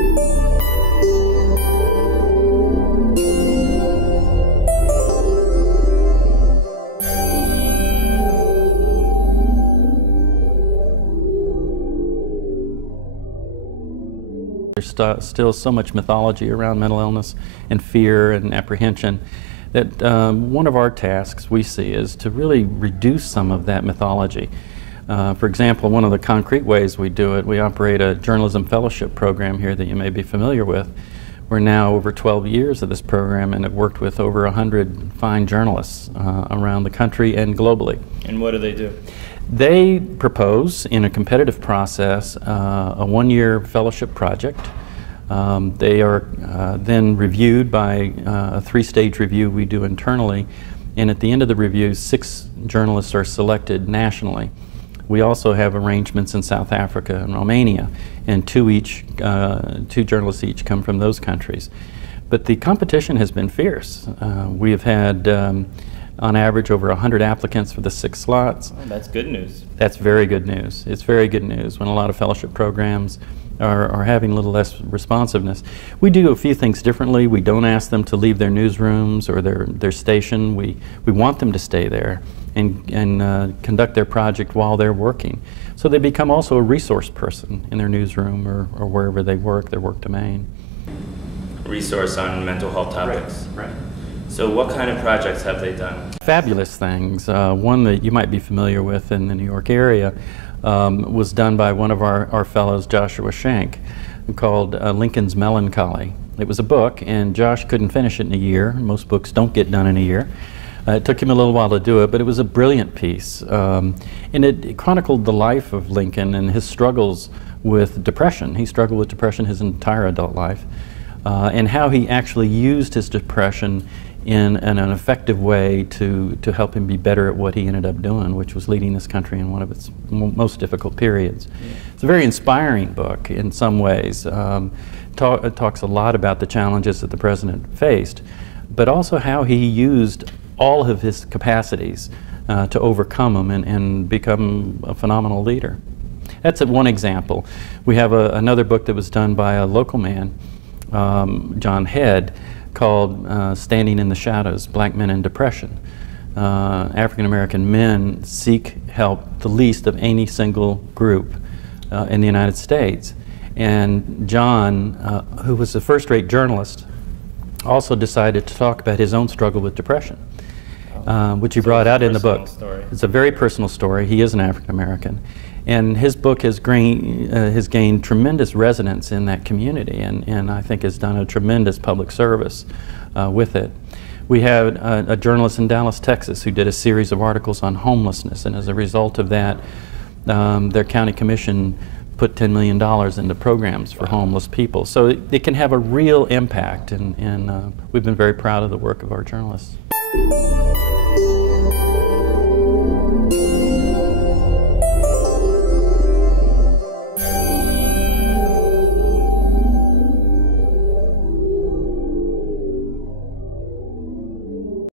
There's still so much mythology around mental illness and fear and apprehension that one of our tasks we see is to really reduce some of that mythology. For example, one of the concrete ways we do it, we operate a journalism fellowship program here that you may be familiar with. We're now over 12 years of this program and have worked with over 100 fine journalists around the country and globally. And what do they do? They propose in a competitive process a one-year fellowship project. They are then reviewed by a three-stage review we do internally, and at the end of the review 6 journalists are selected nationally. We also have arrangements in South Africa and Romania, and two journalists each come from those countries. But the competition has been fierce. We have had on average over 100 applicants for the 6 slots. Oh, that's good news. That's very good news. It's very good news when a lot of fellowship programs are having a little less responsiveness. We do a few things differently. We don't ask them to leave their newsrooms or their station. We want them to stay there and conduct their project while they're working. So they become also a resource person in their newsroom or wherever they work, their work domain. Resource on mental health topics. Right. So what kind of projects have they done? Fabulous things. One that you might be familiar with in the New York area was done by one of our fellows, Joshua Schenck, called Lincoln's Melancholy. It was a book, and Josh couldn't finish it in a year. Most books don't get done in a year. It took him a little while to do it, but it was a brilliant piece. And it chronicled the life of Lincoln and his struggles with depression. He struggled with depression his entire adult life, and how he actually used his depression in an effective way to help him be better at what he ended up doing, which was leading this country in one of its most difficult periods. Yeah. It's a very inspiring book in some ways. It talks a lot about the challenges that the president faced, but also how he used all of his capacities to overcome them and become a phenomenal leader. That's one example. We have another book that was done by a local man, John Head, called Standing in the Shadows, Black Men in Depression. African American men seek help the least of any single group in the United States. And John, who was a first-rate journalist, also decided to talk about his own struggle with depression, which he brought out in the book. It's a very personal story. He is an African American. And his book has gained tremendous resonance in that community, and I think has done a tremendous public service with it. We had a journalist in Dallas, Texas, who did a series of articles on homelessness, and as a result of that, their county commission put $10 million into programs for homeless people. So it can have a real impact, and we've been very proud of the work of our journalists.